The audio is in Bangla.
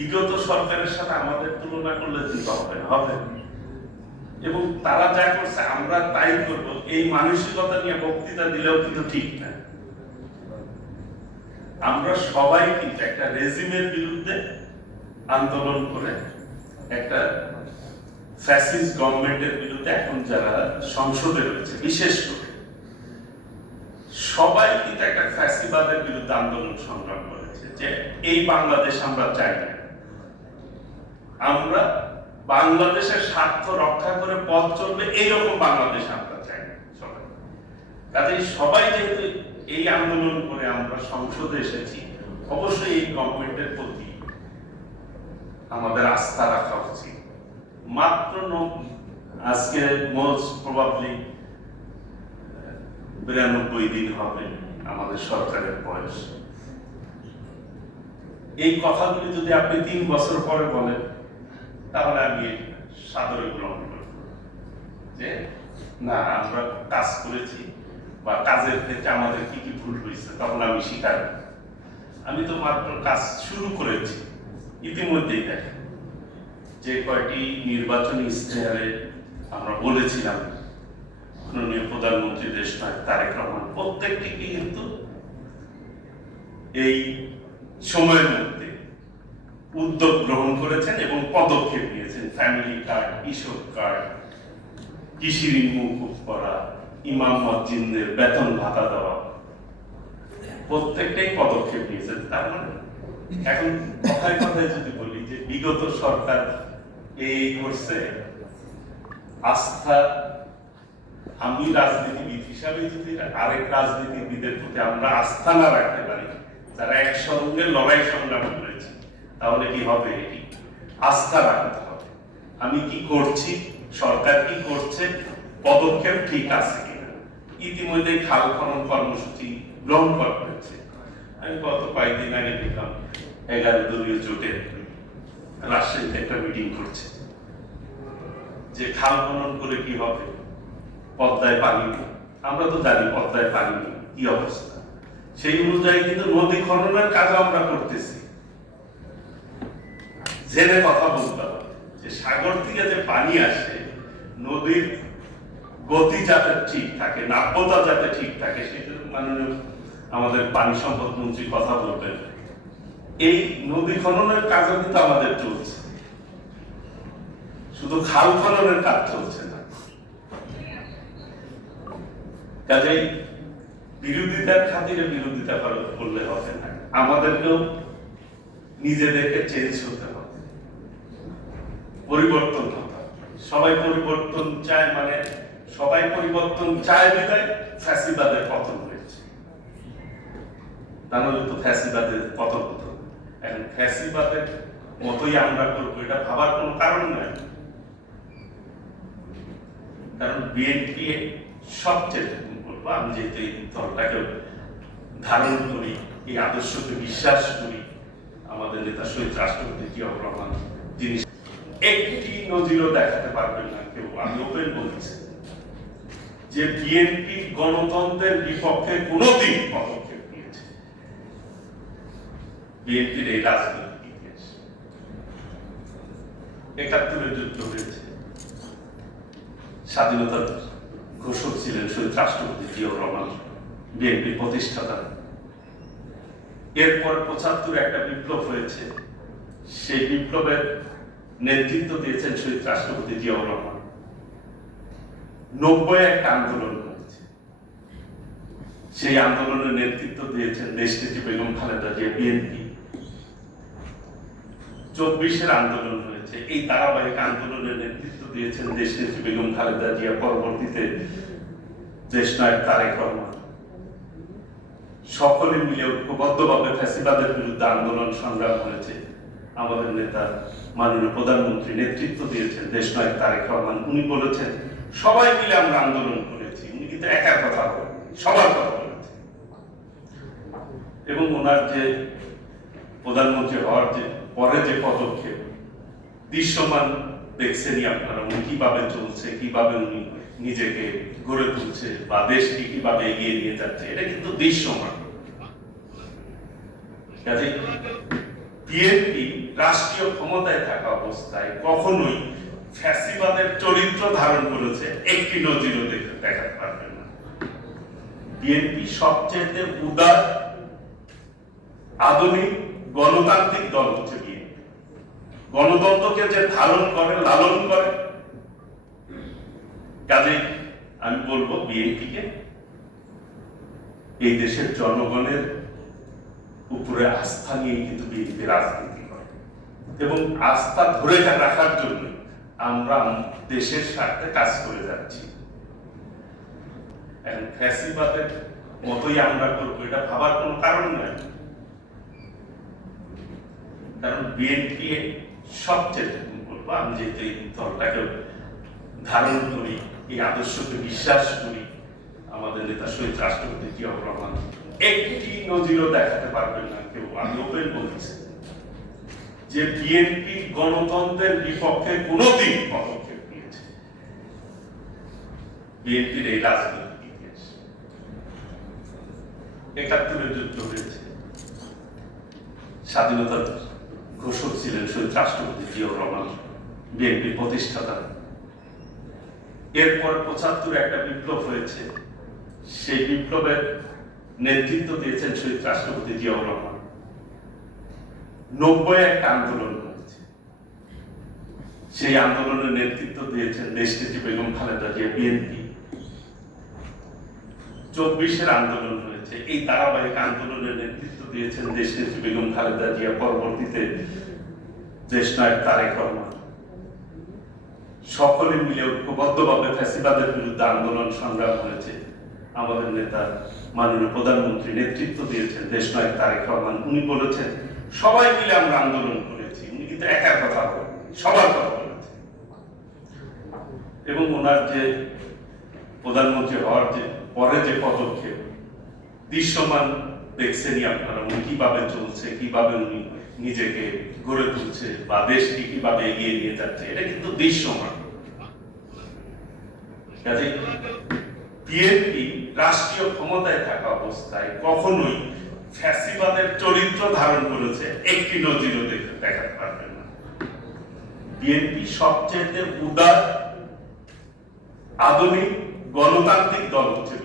বিগত সরকারের সাথে আমাদের তুলনা করলে কিন্তু হবে এবং তারা যা করছে আমরা তাই করব, এই মানসিকতা নিয়ে বক্তৃতা দিলেও কিন্তু ঠিক না। আমরা সবাই কিন্তু একটা রেজিমের বিরুদ্ধে আন্দোলন করে একটা ফ্যাসিস্ট গভর্নমেন্টের বিরুদ্ধে এখন যারা সংসদে রয়েছে বিশেষ করে সবাই কিন্তু একটা ফ্যাসিবাদের বিরুদ্ধে আন্দোলন সংগ্রাম করেছে যে এই বাংলাদেশ আমরা চাই না। আমরা বাংলাদেশের স্বার্থ রক্ষা করে পথ চলবে এইরকম বাংলাদেশ আমরা চাই না সবাই। কাজেই সবাই যেহেতু এই আন্দোলন করে আমরা সংসদে এসেছি, অবশ্যই এই গভর্নমেন্টের প্রতি আমাদের আস্থা রাখা উচিত। মাত্র আজকে মোস্ট প্রবাবলি 92 দিন হবে আমাদের সরকারের বয়স। এই কথাগুলি যদি আপনি 3 বছর পরে বলেন তাহলে আমি সাদরে গ্রহণ করব যে না আমরা কাজ করেছি বা কাজের ক্ষেত্রে আমাদের কি কি ভুল হয়েছে, তখন আমি স্বীকার করি। আমি তো মাত্র কাজ শুরু করেছি। ইতিমধ্যেই দেখেন যে কয়টি নির্বাচনী ইশতেহারে আমরা বলেছিলাম মাননীয় প্রধানমন্ত্রী দেশনায়ক তারেক রহমান প্রত্যেকটি কিন্তু এই সময়ের মধ্যে উদ্যোগ গ্রহণ করেছেন এবং পদক্ষেপ নিয়েছেন। ফ্যামিলি কার্ড, কৃষক কার্ড, কৃষি ঋণ মওকুফ করা, ইমাম মসজিদদের বেতন ভাতা দেওয়া, প্রত্যেকটাই পদক্ষেপ নিয়েছেন। তার মানে এখন কথায় কথায় যদি বলি যে বিগত সরকার এই করছে, আস্থা আমি রাজনীতিবিদ হিসাবে যদি আরেক রাজনীতিবিদের প্রতি আমরা আস্থা না রাখতে পারি, যারা একসঙ্গে লড়াই সংগ্রাম করেছে, তাহলে কি হবে? আস্থা রাখতে হবে আমি কি করছি, সরকার কি করছে, পদক্ষেপ ঠিক আছে কিনা। ইতিমধ্যে খাল খনন কর্মসূচি গ্রহণ করা হয়েছে। আমি গত কয়েকদিন আগে দেখলাম 11 দলীয় জোটের রাজশাহীতে একটা মিটিং করছে যে খাল খনন করে কি হবে, পদ্মায় পানি নেই। আমরা তো জানি পদ্মায় পানি নেই, কি অবস্থা। সেই অনুযায়ী কিন্তু নদী খননের কাজ আমরা করতেছি। জেনে কথা বলতে হবে যে সাগর থেকে যে পানি আসে, নদীর গতি যাতে ঠিক থাকে, নাব্যতা যাতে ঠিক থাকে, সেটা মাননীয় আমাদের পানি সম্পদ মন্ত্রী কথা বলবেন। এই নদী খননের কাজও কিন্তু আমাদের চলছে, শুধু খাল খননের কাজ চলছে না। কাজেই বিরোধিতার খাতিরে বিরোধিতা করলে হবে না, আমাদেরকেও নিজেদেরকে চেঞ্জ হতে হবে, পরিবর্তন হতে হবে। সবাই পরিবর্তন চায়, মানে সবাই পরিবর্তন চায় বিধায় ফ্যাসিবাদের পতন হয়েছে। তাহলে তো ফ্যাসিবাদের পতন হতো। এখন ফ্যাসিবাদের মতোই আমরা করবো এটা ভাবার কোনো কারণ নাই। কারণ বিএনপি সবচেয়ে বলবো, আমি যেহেতু এই দলটাকে ধারণ করি, এই আদর্শকে বিশ্বাস করি, আমাদের নেতা শহীদ রাষ্ট্রপতি জিয়াউর রহমান, তিনি একটি নজিরও দেখাতে পারবেন না কেউ। আমি ওপেন বলছি যে বিএনপি গণতন্ত্রের বিপক্ষে কোনোদিন পদক্ষেপ নিয়েছে। বিএনপির এই রাজনৈতিক ইতিহাস 71-এর যুদ্ধ হয়েছে, স্বাধীনতার ঘোষক ছিলেন শহীদ রাষ্ট্রপতি জিয়াউর রহমান, বিএনপির প্রতিষ্ঠাতা। এরপর 75 একটা বিপ্লব হয়েছে, সেই বিপ্লবের নেতৃত্ব দিয়েছেন শহীদ রাষ্ট্রপতি জিয়াউর রহমান। 90 একটা আন্দোলন হয়েছে, সেই আন্দোলনের নেতৃত্ব দিয়েছেন দেশনেত্রী বেগম খালেদা জিয়া, বিএনপি। 24-এর আন্দোলন হয়েছে, এই ধারাবাহিক আন্দোলনের নেতৃত্ব দিয়েছেন দেশনেত্রী বেগম খালেদা জিয়া, পরবর্তীতে দেশনায়ক তারেক রহমান। সকলে মিলে ঐক্যবদ্ধভাবে ফ্যাসিবাদের বিরুদ্ধে আন্দোলন সংগ্রাম হয়েছে। আমাদের নেতা মাননীয় প্রধানমন্ত্রী নেতৃত্ব দিয়েছেন দেশনায়ক তারেক রহমান। উনি বলেছেন সবাই মিলে আমরা আন্দোলন করেছি, উনি কিন্তু একার কথা বলেন, সবার কথা বলেছেন। এবং ওনার যে প্রধানমন্ত্রী হওয়ার যে পরে যে পদক্ষেপ দৃশ্যমান দেখছেনই আপনারা, উনি কিভাবে চলছে, কিভাবে উনি নিজেকে গড়ে তুলছে বা দেশকে কিভাবে এগিয়ে নিয়ে যাচ্ছে, এটা কিন্তু দৃশ্যমান। কাজে বিএনপি রাষ্ট্রীয় ক্ষমতায় থাকা অবস্থায় কখনোই ফ্যাসিবাদের চরিত্র ধারণ করেছে একটি নজিরও দেখাতে পারবেন না। বিএনপি সবচেয়ে উদার আধুনিক গণতান্ত্রিক দল হচ্ছে বিএনপি। গণতন্ত্রকে যে ধারণ করে, লালন করে, কাজেই আমি বলবো বিএনপিকে এই দেশের জনগণের উপরে আস্থা নিয়ে কিন্তু বিএনপি রাজনীতি করে এবং আস্থা ধরে রাখার জন্য আমরা দেশের স্বার্থে কাজ করে যাচ্ছি। এখন ফ্যাসিবাদের মতোই আমরা করবো এটা ভাবার কোনো কারণ নাই, কারণ বিএনপি সবচেয়ে বলবো, আমি যেহেতু এই দলটাকে ধারণ করি, এই আদর্শকে বিশ্বাস করি, আমাদের নেতা শহীদ রাষ্ট্রপতি জিয়াউর রহমান একটি নজিরও দেখাতে পারবেন না কেউ। আমি ওপেন বলছি যে বিএনপি গণতন্ত্রের বিপক্ষে কোনোদিন পদক্ষেপ নিয়েছে। বিএনপির এই রাজনৈতিক ইতিহাস ৭১-এর যুদ্ধ হয়েছে, স্বাধীনতার ঘোষক ছিলেন শহীদ রাষ্ট্রপতি জিয়াউর রহমান, বিএনপির প্রতিষ্ঠাতা। এরপর ৭৫ একটা বিপ্লব হয়েছে, সেই বিপ্লবের নেতৃত্ব দিয়েছেন শহীদ রাষ্ট্রপতি জিয়াউর রহমান। ৯০ একটা আন্দোলন হয়েছে, সেই আন্দোলনের নেতৃত্ব দিয়েছেন দেশনেত্রী বেগম খালেদা জিয়া, বিএনপি। ২৪-এর আন্দোলন হয়েছে, এই ধারাবাহিক আন্দোলনের নেতৃত্ব দিয়েছেন দেশনেত্রী বেগম খালেদা জিয়া, পরবর্তীতে দেশনায়ক তারেক রহমান। সকলে মিলে ঐক্যবদ্ধভাবে ফ্যাসিবাদের বিরুদ্ধে আন্দোলন সংগ্রাম হয়েছে। আমাদের নেতা মাননীয় প্রধানমন্ত্রী নেতৃত্ব দিয়েছেন দেশনায়ক তারেক রহমান। উনি বলেছেন সবাই মিলে আমরা আন্দোলন করেছি, উনি কিন্তু একার কথা বলেন, সবার কথা বলেছেন। এবং ওনার যে প্রধানমন্ত্রী হওয়ার যে পরে যে পদক্ষেপ দৃশ্যমান দেখছেনই আপনারা, উনি কিভাবে চলছে, কিভাবে উনি নিজেকে গড়ে তুলছে বা দেশকে কিভাবে এগিয়ে নিয়ে যাচ্ছে, এটা কিন্তু দৃশ্যমান। কাজেই বিএনপি রাষ্ট্রীয় ক্ষমতায় থাকা অবস্থায় কখনোই ফ্যাসিবাদের চরিত্র ধারণ করেছে একটি নজিরও দেখাতে পারবেন না। বিএনপি সবচেয়ে উদার আধুনিক গণতান্ত্রিক দল হচ্ছে